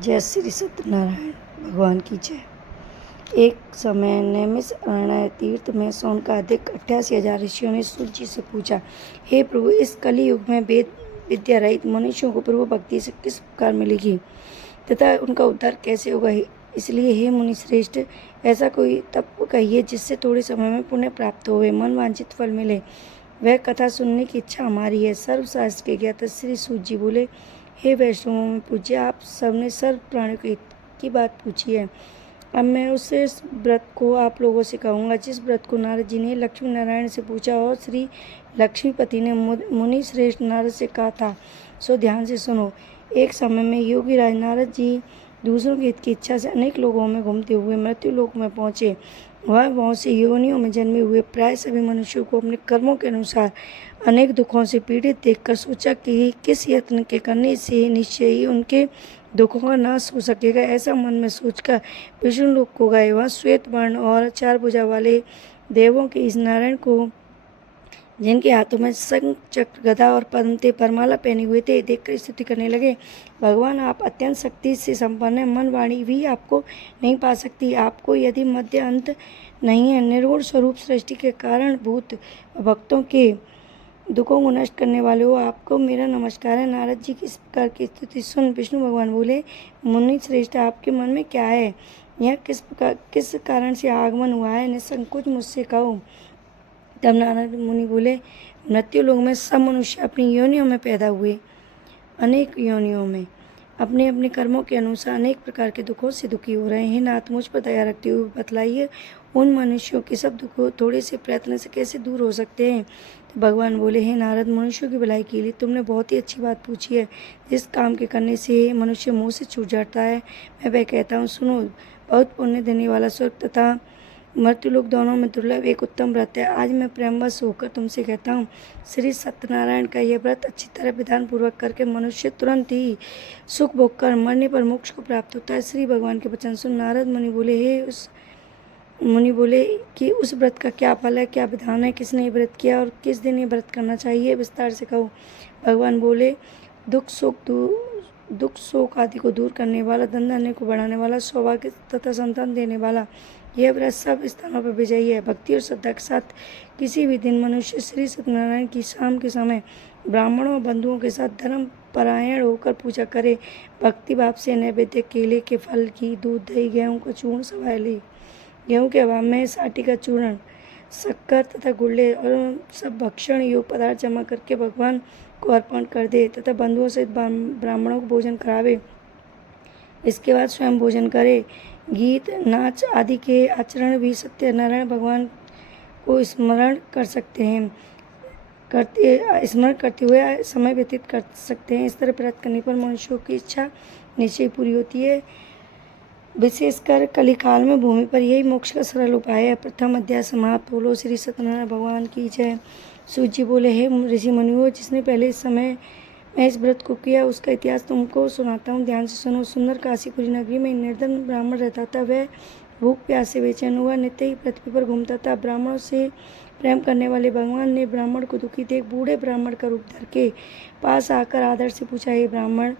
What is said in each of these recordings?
जय श्री सत्यनारायण भगवान की जय। एक समय नैमिषारण्य तीर्थ में शौनकादिक 88,000 ऋषियों ने सूत जी से पूछा, हे प्रभु, इस कलि युग में वेद विद्या रहित मनुष्यों को प्रभु भक्ति से किस प्रकार मिलेगी तथा उनका उद्धार कैसे होगा। इसलिए हे मुनि श्रेष्ठ, ऐसा कोई तप कहिए जिससे थोड़े समय में पुण्य प्राप्त होवे, मन वांछित फल मिले। वह कथा सुनने की इच्छा हमारी है। सर्वशास्त्र के ज्ञाता श्री सूत जी बोले, हे वैष्णवों में पूज्य, आप सबने सर्व प्राणियों के हित की बात पूछी है। अब मैं उस व्रत को आप लोगों से कहूँगा जिस व्रत को नारद जी ने लक्ष्मी नारायण से पूछा और श्री लक्ष्मीपति ने मुनि श्रेष्ठ नारद से कहा था। सो ध्यान से सुनो। एक समय में योगी राज नारद जी दूसरों के हित की इच्छा से अनेक लोगों में घूमते हुए मृत्यु लोक में पहुँचे। वह बहुत सी योनियों में जन्मे हुए प्राय सभी मनुष्यों को अपने कर्मों के अनुसार अनेक दुखों से पीड़ित देखकर सोचा कि किस यत्न के करने से निश्चय ही उनके दुखों का नाश हो सकेगा। ऐसा मन में सोचकर विष्णु लोक को गए। वहाँ श्वेत वर्ण और 4 भुजा वाले देवों के इस नारायण को, जिनके हाथों में शंख चक्र गदा और पद्म परमाला पहने हुए थे, देखकर स्तुति करने लगे। भगवान, आप अत्यंत शक्ति से संपन्न हैं। मन वाणी भी आपको नहीं पा सकती। आपको यदि मध्य अंत नहीं है। निर्गुण स्वरूप सृष्टि के कारण भूत भक्तों के दुखों को नष्ट करने वाले हो, आपको मेरा नमस्कार है। नारद जी की इस प्रकार की स्तुति सुन विष्णु भगवान बोले, मुनि श्रेष्ठ, आपके मन में क्या है? यह किस कारण से आगमन हुआ है? निसंकोच मुझसे कहो। तब नारद मुनि बोले, मृत्यु लोक में सब मनुष्य अपनी योनियों में पैदा हुए, अनेक योनियों में अपने अपने कर्मों के अनुसार अनेक प्रकार के दुखों से दुखी हो रहे हैं। नाथ, मुझ पर दया रखते हुए बतलाइए, उन मनुष्यों के सब दुखों थोड़े से प्रयत्न से कैसे दूर हो सकते हैं? तो भगवान बोले, हे नारद, मनुष्यों की भलाई के लिए तुमने बहुत ही अच्छी बात पूछी है। जिस काम के करने से मनुष्य मुँह से छूट जाता है, मैं वह कहता हूँ, सुनो। बहुत पुण्य देने वाला स्वर्ग तथा मृत्युलोक दोनों में दुर्लभ एक उत्तम व्रत है। आज मैं प्रेमवश होकर तुमसे कहता हूँ, श्री सत्यनारायण का यह व्रत अच्छी तरह विधान पूर्वक करके मनुष्य तुरंत ही सुख भोग कर मरने पर मोक्ष को प्राप्त होता है। श्री भगवान के वचन सुन नारद मुनि बोले कि उस व्रत का क्या फल है, क्या विधान है, किसने ये व्रत किया और किस दिन ये व्रत करना चाहिए, विस्तार से कहो। भगवान बोले, दुख शोक आदि को दूर करने वाला, धन धान्य को बढ़ाने वाला, सौभाग्य तथा संतान देने वाला, यह व्रत सब स्थानों पर विजयी है। भक्ति और श्रद्धा के साथ किसी भी दिन मनुष्य श्री सत्यनारायण की शाम के समय ब्राह्मणों और बंधुओं के साथ धर्म परायण होकर पूजा करे। भक्ति भाव से नैवेद्य, केले के फल, घी, दूध, दही, गेहूँ का चूर्ण, सवाले, गेहूँ के अभाव में साटी का चूर्ण, शक्कर तथा गुड़ले और सब भक्षण योग पदार्थ जमा करके भगवान को अर्पण कर दे तथा बंधुओं सहित ब्राह्मणों को भोजन करावे। इसके बाद स्वयं भोजन करे। गीत नाच आदि के आचरण भी सत्यनारायण भगवान को स्मरण करते हुए समय व्यतीत कर सकते हैं। इस तरह व्रत करने पर मनुष्यों की इच्छा निश्चय पूरी होती है। विशेषकर कलिकाल में भूमि पर यही मोक्ष का सरल उपाय है। प्रथम अध्याय समाप्त। बोलो श्री सत्यनारायण भगवान की जय। सूत जी बोले, हे ऋषि मुनियों, जिसने पहले इस समय मैं इस व्रत को किया उसका इतिहास तुमको सुनाता हूँ, ध्यान से सुनो। सुंदर काशीपुरी नगरी में निर्धन ब्राह्मण रहता था। वह भूख प्यास से बेचैन हुआ नित्य ही पृथ्वी पर घूमता था। ब्राह्मणों से प्रेम करने वाले भगवान ने ब्राह्मण को दुखी देख बूढ़े ब्राह्मण का रूप धर के पास आकर आदर से पूछा, हे ब्राह्मण,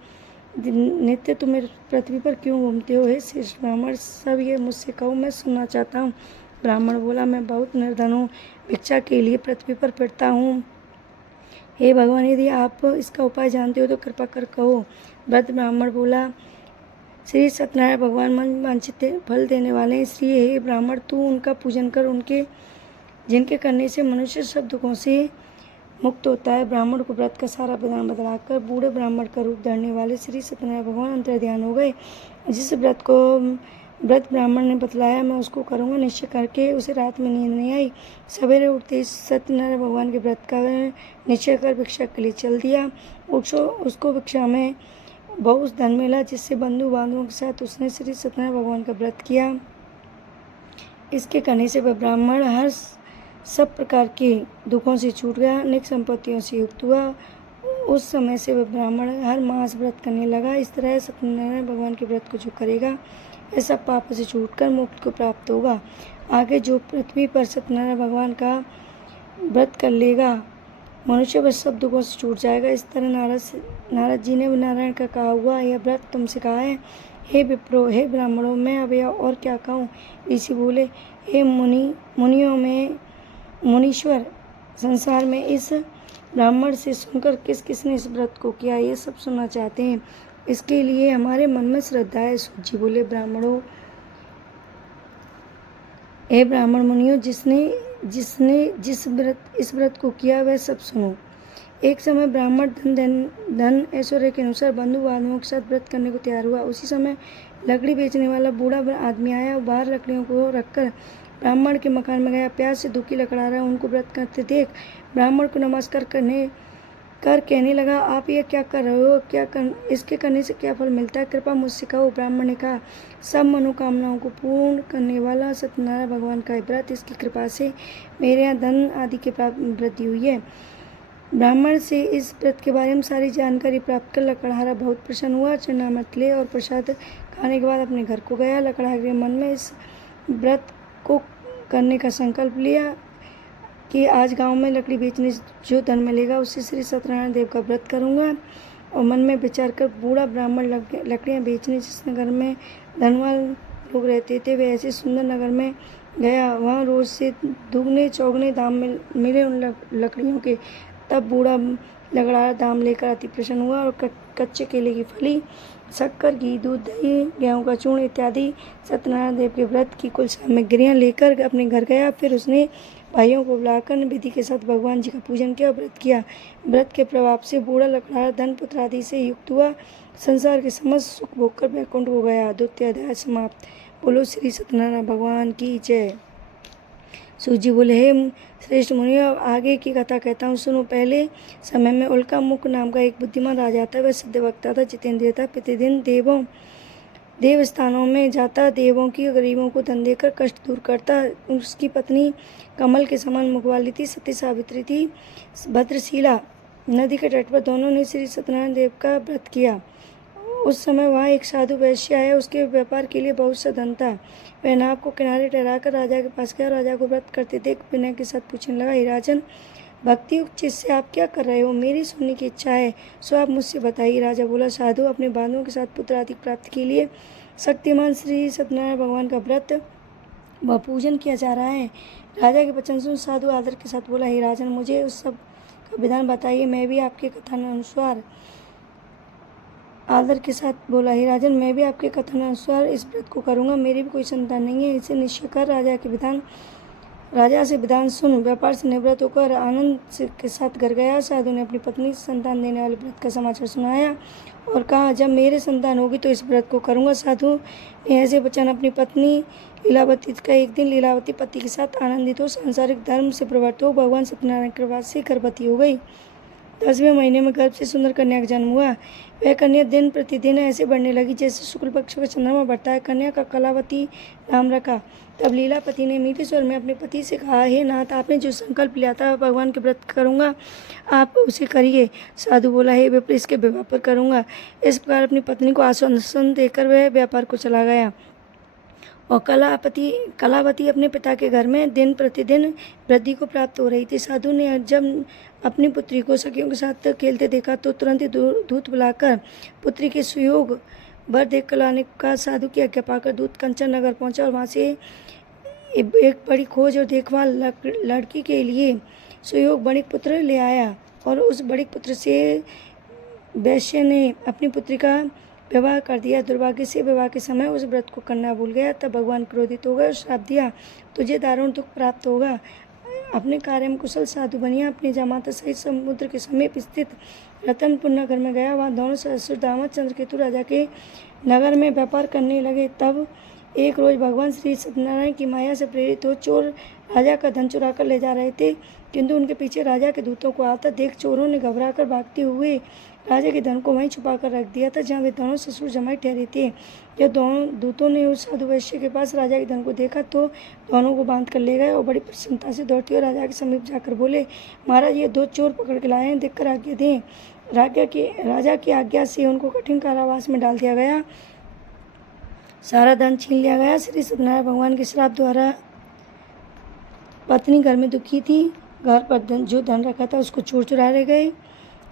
नित्य तुम पृथ्वी पर क्यों घूमते हो? हे श्रेष्ठ ब्राह्मण, सब ये मुझसे कहो, मैं सुनना चाहता हूँ। ब्राह्मण बोला, मैं बहुत निर्धन हूँ, भिक्षा के लिए पृथ्वी पर फिरता हूँ। हे भगवान, यदि आप इसका उपाय जानते हो तो कृपा कर कहो। वृद्ध ब्राह्मण बोला, श्री सत्यनारायण भगवान मन वांछित फल देने वाले हैं, इसलिए हे ब्राह्मण, तू उनका पूजन कर, जिनके करने से मनुष्य सब दुखों से मुक्त होता है। ब्राह्मण को व्रत का सारा विधान बतलाकर बूढ़े ब्राह्मण का रूप धरने वाले श्री सत्यनारायण भगवान अंतर्ध्यान हो गए। जिस व्रत को वृद्ध ब्राह्मण ने बतलाया, मैं उसको करूँगा निश्चय करके उसे रात में नींद नहीं आई। सवेरे उठते ही सत्यनारायण भगवान के व्रत का निश्चय कर भिक्षा के लिए चल दिया। उसको भिक्षा में बहुत धन मिला, जिससे बंधु बांधवों के साथ उसने श्री सत्यनारायण भगवान का व्रत किया। इसके करने से वह ब्राह्मण हर सब प्रकार के दुखों से छूट गया, अनेक संपत्तियों से युक्त हुआ। उस समय से वह ब्राह्मण हर मास व्रत करने लगा। इस तरह सत्यनारायण भगवान के व्रत को जो करेगा वह सब पाप से छूटकर मोक्ष को प्राप्त होगा। आगे जो पृथ्वी पर सत्यनारायण भगवान का व्रत कर लेगा मनुष्य बस सब दुखों से छूट जाएगा। इस तरह नारद जी ने नारायण का कहा हुआ यह व्रत तुमसे कहा है। हे विप्रो, हे ब्राह्मणों, मैं अब यह और क्या कहूँ। ऋषि बोले, हे मुनियों में मुनीश्वर, संसार में इस ब्राह्मण से सुनकर किस किसने इस व्रत को किया, ये सब सुनना चाहते हैं। इसके लिए हमारे मन में श्रद्धा है। सूत जी बोले, ब्राह्मणों, हे ब्राह्मण मुनियों, जिसने इस व्रत को किया वह सब सुनो। एक समय ब्राह्मण धन ऐश्वर्य के अनुसार बंधु बांधवों के साथ व्रत करने को तैयार हुआ। उसी समय लकड़ी बेचने वाला बूढ़ा आदमी आया और बाहर लकड़ियों को रखकर ब्राह्मण के मकान में गया। प्यास से दुखी लकड़ा रहा उनको व्रत करते देख ब्राह्मण को नमस्कार कहने लगा, आप ये क्या कर रहे हो? इसके करने से क्या फल मिलता है? कृपा मुझसे कहो। ब्राह्मण ने कहा, सब मनोकामनाओं को पूर्ण करने वाला सत्यनारायण भगवान का व्रत, इसकी कृपा से मेरे यहाँ धन आदि की वृद्धि हुई है। ब्राह्मण से इस व्रत के बारे में सारी जानकारी प्राप्त कर लकड़हारा बहुत प्रसन्न हुआ। चरणामृत ले और प्रसाद खाने के बाद अपने घर को गया। लकड़हारे के मन में इस व्रत को करने का संकल्प लिया कि आज गांव में लकड़ी बेचने से जो धन मिलेगा उससे श्री सत्यनारायण देव का व्रत करूंगा। और मन में विचार कर बूढ़ा ब्राह्मण लकड़ियां बेचने जिस नगर में धनवान लोग रहते थे वे ऐसे सुंदर नगर में गया। वहाँ रोज से दुगने चौगने दाम मिले उन लकड़ियों के। तब बूढ़ा लकड़हारा दाम लेकर अति प्रसन्न हुआ और कच्चे केले की फली, शक्कर, घी, दूध, दही, गेहूं का चूर्ण इत्यादि सत्यनारायण देव के व्रत की कुल सामग्रियां लेकर अपने घर गया। फिर उसने भाइयों को बुलाकर विधि के साथ भगवान जी का पूजन किया और व्रत किया। व्रत के प्रभाव से बूढ़ा लकड़हारा धन पुत्र आदि से युक्त हुआ। संसार के समस्त सुख भोग कर वैकुंठ हो गया। द्वितीय अध्याय समाप्त। बोलो श्री सत्यनारायण भगवान की जय। सूत जी बोले, हे श्रेष्ठ मुनियों, आगे की कथा कहता हूँ, सुनो। पहले समय में उल्का मुख नाम का एक बुद्धिमान राजा था। वह सिद्ध वक्ता था, जितेंद्रिय था। प्रतिदिन देव स्थानों में जाता, देवों की गरीबों को धन देकर कष्ट दूर करता। उसकी पत्नी कमल के समान मुख वाली थी, सती सावित्री थी। भद्रशिला नदी के तट पर दोनों ने श्री सत्यनारायण देव का व्रत किया। उस समय वहाँ एक साधु वैश्य आया। उसके व्यापार के लिए बहुत सा धन था। वह नाव को किनारे ठहराकर राजा के पास गया। राजा को व्रत करते देख विनय के साथ पूछने लगा, हे राजन, भक्तियुक्त चित्त से आप क्या कर रहे हो? मेरी सुनने की इच्छा है, सो आप मुझसे बताइए। राजा बोला, साधु, अपने बांधवों के साथ पुत्र आदि प्राप्ति के लिए शक्तिमान श्री सत्यनारायण भगवान का व्रत व पूजन किया जा रहा है। राजा के वचन सुन साधु आदर के साथ बोला, हे राजन, मुझे उस सब का विधान बताइए। मैं भी आपके कथनानुसार आदर के साथ बोला, हे राजन, मैं भी आपके कथनानुसार इस व्रत को करूँगा। मेरी भी कोई संतान नहीं है, इसे निश्चय कर राजा से विधान सुन। व्यापार से निवृत्त होकर आनंद के साथ घर गया। साधु ने अपनी पत्नी से संतान देने वाले व्रत का समाचार सुनाया और कहा, जब मेरे संतान होगी तो इस व्रत को करूँगा। साधु ने ऐसे वचन अपनी पत्नी लीलावती का। एक दिन लीलावती पति के साथ आनंदित हो सांसारिक धर्म से प्रवृत्त हो भगवान सत्यनारायण की कृपा से गर्भवती हो गई। 10वें महीने में गर्भ से सुंदर कन्या का जन्म हुआ। वह कन्या दिन प्रतिदिन ऐसे बढ़ने लगी जैसे शुक्ल पक्ष का चंद्रमा बढ़ता है। कन्या का कलावती नाम रखा। तब लीलापति ने मीठे स्वर में अपने पति से कहा, हे नाथ, आपने जो संकल्प लिया था भगवान के व्रत करूँगा, आप उसे करिए। साधु बोला, हे विप्र, इसके विवाह पर करूँगा। इस प्रकार अपनी पत्नी को आश्वासन देकर वह व्यापार को चला गया। और कलावती अपने पिता के घर में दिन प्रतिदिन वृद्धि को प्राप्त हो रही थी। साधु ने जब अपनी पुत्री को सखियों के साथ खेलते देखा तो तुरंत ही दूत बुलाकर पुत्री के सुयोग वर देख लाने का साधु की आज्ञा पाकर दूत कंचन नगर पहुंचा और वहां से एक बड़ी खोज और देखभाल लड़की के लिए सुयोग बणिक पुत्र ले आया। और उस बणिक पुत्र से वैश्य ने अपनी पुत्री का विवाह कर दिया। दुर्भाग्य से विवाह के समय उस व्रत को करना भूल गया। तब भगवान क्रोधित हो गए और श्राप दिया, तुझे दारुण दुख प्राप्त होगा। अपने कार्य में कुशल साधु बनिया अपने जामाता सहित समुद्र के समीप स्थित रतनपुर नगर में गया। वहाँ दोनों ससुर दामाद चंद्रकेतु राजा के नगर में व्यापार करने लगे। तब एक रोज भगवान श्री सत्यनारायण की माया से प्रेरित हो चोर राजा का धन चुरा कर ले जा रहे थे, किंतु उनके पीछे राजा के दूतों को आता देख चोरों ने घबराकर भागते हुए राजा के धन को वहीं छुपा कर रख दिया था जहाँ वे दोनों ससुर जमाई ठहरे थे। जब दोनों दूतों ने उस साधु वैश्य के पास राजा के धन को देखा तो दोनों को बांध कर ले गए और बड़ी प्रसन्नता से दौड़ते हुए राजा के समीप जाकर बोले, महाराज, ये 2 चोर पकड़ के लाए हैं, देखकर आज्ञा दें। राजा की आज्ञा से उनको कठिन कारावास में डाल दिया गया, सारा धन छीन लिया गया। श्री सत्यनारायण भगवान के श्राप द्वारा पत्नी घर में दुखी थी घर पर जो धन रखा था उसको चोर चुरा ले गए।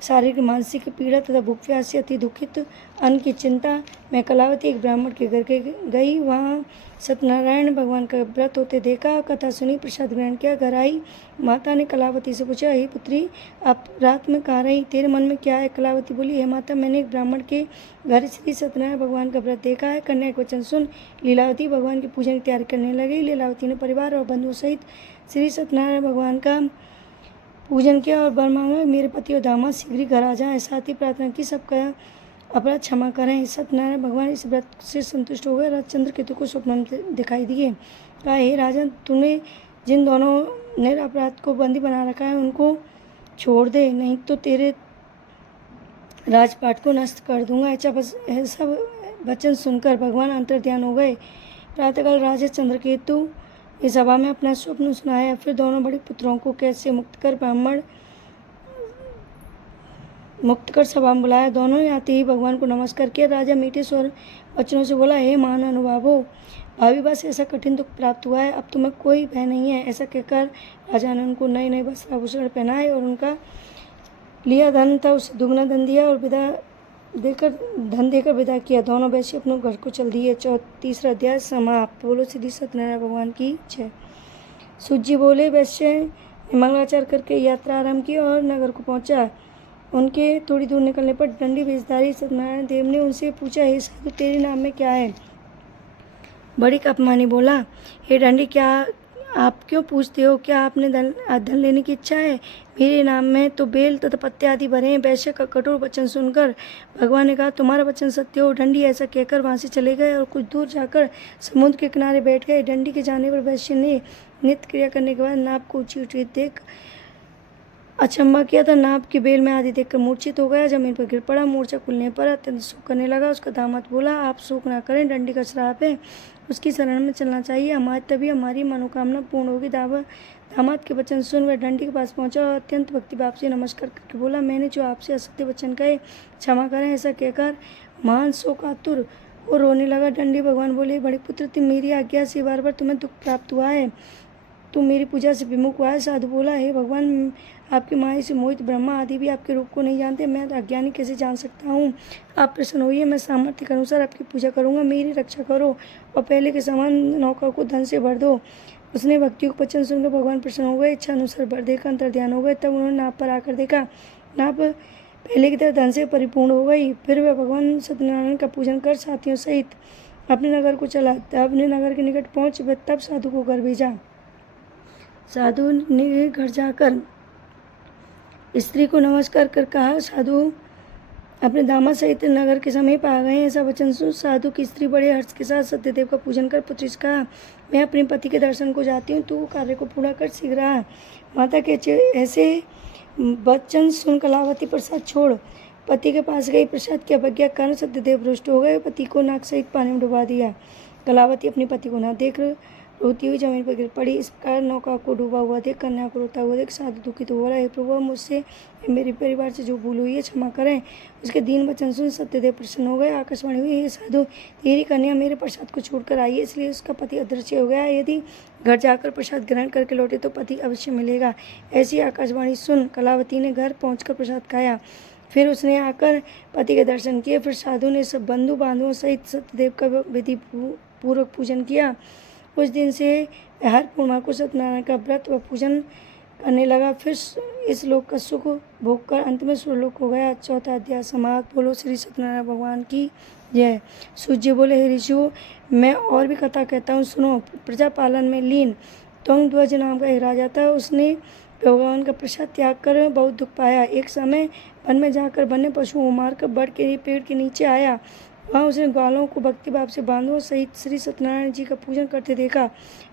शारीरिक मानसिक पीड़ा तथा भूख प्यास से अति दुखित, अन्न की चिंता में कलावती एक ब्राह्मण के घर के गई। वहाँ सत्यनारायण भगवान का व्रत होते देखा। कथा सुनी, प्रसाद ग्रहण किया। घर आई, माता ने कलावती से पूछा, हे पुत्री, आप रात में कहाँ रही? तेरे मन में क्या है? कलावती बोली, हे माता, मैंने एक ब्राह्मण के घर श्री सत्यनारायण भगवान का व्रत देखा है। कन्या के वचन सुन लीलावती भगवान की पूजन की तैयारी करने लगी। लीलावती ने परिवार और बंधुओं सहित श्री सत्यनारायण भगवान का पूजन किया और वर मांगा, मेरे पति और दामाद शीघ्र ही घर आ जाएं। साथ ही प्रार्थना की, सबका अपराध क्षमा करें। सत्यनारायण भगवान इस व्रत से संतुष्ट हो गए। चंद्र केतु को स्वप्न में दिखाई दिए। कहा, हे राजन, तूने जिन दोनों ने अपराध को बंदी बना रखा है उनको छोड़ दे, नहीं तो तेरे राजपाट को नष्ट कर दूंगा। ऐसा वचन सुनकर भगवान अंतर्ध्यान हो गए। प्रातःकाल राजा चंद्रकेतु इस सभा में अपना स्वप्न सुनाया। फिर दोनों बड़े पुत्रों को कैसे मुक्त कर सभा में बुलाया। दोनों ने आते ही भगवान को नमस्कार किया। राजा मीठे स्वर वचनों से बोला, हे महान अनुभावो, भावी बस ऐसा कठिन दुख प्राप्त हुआ है, अब तुम्हें कोई भय नहीं है। ऐसा कहकर राजा ने उनको नए नए वस्त्र आभूषण पहनाए और उनका लिया धन था उसे दुगना धन दिया और धन देकर विदा किया। दोनों वैश्य अपने घर को चल दिए। तीसरा अध्याय समाप्त। बोलो श्री सत्यनारायण भगवान की जय। सूत जी बोले, वैश्य ने मंगलाचार करके यात्रा आरंभ की और नगर को पहुंचा। उनके थोड़ी दूर निकलने पर दंडी वेशधारी सत्यनारायण देव ने उनसे पूछा, हे साधु, तेरे नाम में क्या है? बड़ी अपमानी बोला, हे दंडी, क्या आप क्यों पूछते हो? क्या आपने धन लेने की इच्छा है? मेरे नाम में तो बेल तथा पत्ते आदि भरे हैं। वैश्य का कठोर वचन सुनकर भगवान ने कहा, तुम्हारा वचन सत्य हो। दंडी ऐसा कहकर वहाँ से चले गए और कुछ दूर जाकर समुद्र के किनारे बैठ गए। दंडी के जाने पर वैश्य ने नित्य क्रिया करने के बाद नाव को ऊंची देख अचंबा किया था। नाव की बेल में आदि देखकर मूर्छित हो गया, जमीन पर गिर पड़ा। मूर्छा खुलने पर अत्यंत शोक करने लगा। उसका दामाद बोला, आप शोक ना करें, दंडी का श्राप है, उसकी शरण में चलना चाहिए, तभी हमारी मनोकामना पूर्ण होगी। दामाद के वचन सुन वह दंडी के पास पहुंचा और अत्यंत भक्तिभाव से नमस्कार करके बोला, मैंने जो आपसे असत्य वचन कहे क्षमा करें। ऐसा कहकर महान शोकातुर वो रोने लगा। दंडी भगवान बोले, बड़े पुत्र, तुम मेरी आज्ञा से बार बार तुम्हें दुख प्राप्त हुआ है, तुम मेरी पूजा से विमुख हुआ है। साधु बोला, हे भगवान, आपके माया से मोहित ब्रह्मा आदि भी आपके रूप को नहीं जानते, मैं अज्ञानी कैसे जान सकता हूँ? आप प्रसन्न होइए, मैं सामर्थ्य के अनुसार आपकी पूजा करूँगा, मेरी रक्षा करो और पहले के समान नौका को धन से भर दो। उसने भक्तियों को वचन सुनकर भगवान प्रसन्न हो गए, इच्छा अनुसार भर देकर अंतर्ध्यान हो गए। तब उन्होंने नाव पर आकर देखा, नाव पहले की तरह धन से परिपूर्ण हो गई। फिर वह भगवान सत्यनारायण का पूजन कर साथियों सहित अपने नगर को चला। अपने नगर के निकट पहुँच वह तब साधु को घर भेजा। साधु ने घर जाकर स्त्री को नमस्कार कर कहा, साधु अपने दामाद सहित नगर के समीप आ गए। ऐसा वचन सुन साधु की स्त्री बड़े हर्ष के साथ सत्यदेव का पूजन कर पुत्री से कहा, मैं अपने पति के दर्शन को जाती हूँ, तू कार्य को पूरा कर शीघ्र आ। माता के ऐसे वचन सुन कलावती प्रसाद छोड़ पति के पास गई। प्रसाद की अवज्ञा कारण सत्यदेव रुष्ट हो गए, पति को नाक सहित पानी में डुबा दिया। कलावती अपने पति को न देख रोती हुई जमीन पर गिर पड़ी। इस प्रकार नौका को डूबा हुआ देख, कन्या को रोता हुआ देख साधु दुखित हो रहा है। प्रभु, मुझसे मेरे परिवार से जो भूल हुई है क्षमा करें। उसके दीन वचन सुन सत्यदेव प्रसन्न हो गए। आकाशवाणी हुई, हे साधु, तेरी कन्या मेरे प्रसाद को छोड़कर आई है, इसलिए उसका पति अदृश्य हो गया। यदि घर जाकर प्रसाद ग्रहण करके लौटे तो पति अवश्य मिलेगा। ऐसी आकाशवाणी सुन कलावती ने घर पहुँचकर प्रसाद खाया। फिर उसने आकर पति के दर्शन किए। फिर साधु ने सब बंधु बांधवों सहित सत्यदेव का विधि पूर्वक पूजन किया। उस दिन से हर पूर्णिमा को सत्यनारायण का व्रत व पूजन करने लगा। फिर इस लोक का सुख भोग कर अंत में सुरलोक हो गया। चौथा अध्याय समाप्त। बोलो श्री सत्यनारायण भगवान की जय। सूत जी बोले, हे ऋषियों, मैं और भी कथा कहता हूँ, सुनो। प्रजा पालन में लीन तुंगध्वज नाम का एक राजा था। उसने भगवान का प्रसाद त्याग कर बहुत दुख पाया। एक समय वन में जाकर वन्य पशुओं को मारकर बड़ के पेड़ के नीचे आया। वहाँ उसने ग्वालों को भक्तिभाव से बांधवों सहित श्री सत्यनारायण जी का पूजन करते देखा।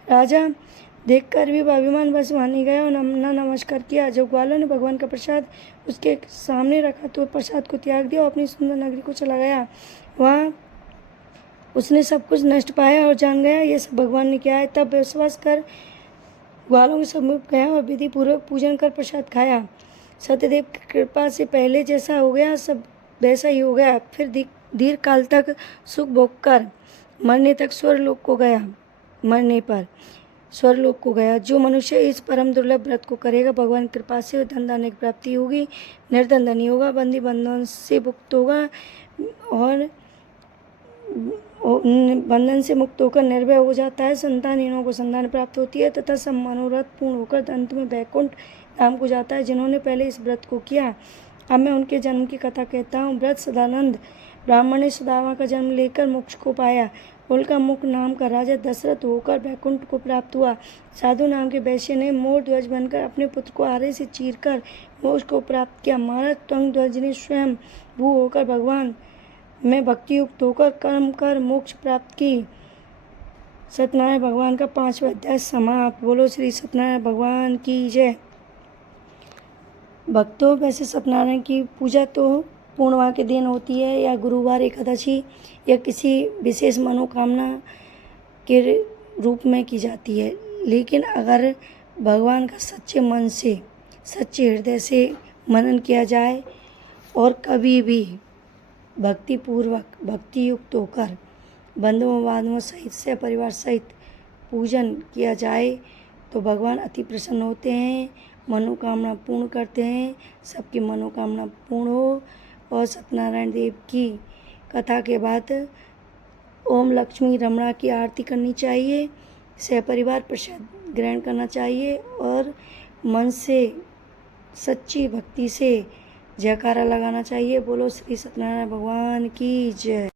राजा देखकर भी अभिमान बस वहाँ नहीं गया और नमस्कार किया। जब ग्वालों ने भगवान का प्रसाद उसके सामने रखा तो प्रसाद को त्याग दिया और अपनी सुंदर नगरी को चला गया। वहाँ उसने सब कुछ नष्ट पाया और जान गया ये सब भगवान ने किया है। तब विश्वास कर ग्वालों के सम्मुख गया और विधि पूर्वक पूजन कर प्रसाद खाया। सत्यदेव की कृपा से पहले जैसा हो गया सब वैसा ही हो गया। फिर दीर्घ काल तक सुख भोग कर मरने तक स्वर्गलोक को गया। मरने पर स्वर्गलोक को गया। जो मनुष्य इस परम दुर्लभ व्रत को करेगा, भगवान की कृपा से धन धान्य की प्राप्ति होगी, निर्धन धनी होगा, बंदी बंधन से मुक्त होगा और बंधन से मुक्त होकर निर्भय हो जाता है। संतानहीनों को संतान प्राप्त होती है तथा सब मनोरथ पूर्ण होकर अंत में वैकुंठ धाम को जाता है। जिन्होंने पहले इस व्रत को किया, अब मैं उनके जन्म की कथा कहता हूँ। व्रत सदानंद ब्राह्मण ने सुदामा का जन्म लेकर मोक्ष को पाया। उल्का मुख नाम का राजा दशरथ होकर वैकुंठ को प्राप्त हुआ। साधु नाम के वैश्य ने मोर ध्वज बनकर अपने पुत्र को आरे से चीरकर मोक्ष को प्राप्त किया। महाराज त्वंग ध्वज ने स्वयं भू होकर भगवान में भक्ति युक्त होकर कर्म कर मोक्ष प्राप्त की। सत्यनारायण भगवान का 5वां अध्याय समाप्त। बोलो श्री सत्यनारायण भगवान की जय। भक्तों, वैसे सत्यनारायण की पूजा तो पूर्णिमा के दिन होती है या गुरुवार, एकादशी या किसी विशेष मनोकामना के रूप में की जाती है। लेकिन अगर भगवान का सच्चे मन से, सच्चे हृदय से मनन किया जाए और कभी भी भक्तिपूर्वक, भक्ति युक्त होकर बंधुओं बांधवों सहित से परिवार सहित पूजन किया जाए तो भगवान अति प्रसन्न होते हैं, मनोकामना पूर्ण करते हैं। सबकी मनोकामना पूर्ण हो। और सत्यनारायण देव की कथा के बाद ओम लक्ष्मी रमणा की आरती करनी चाहिए, सहपरिवार प्रसाद ग्रहण करना चाहिए और मन से सच्ची भक्ति से जयकारा लगाना चाहिए। बोलो श्री सत्यनारायण भगवान की जय।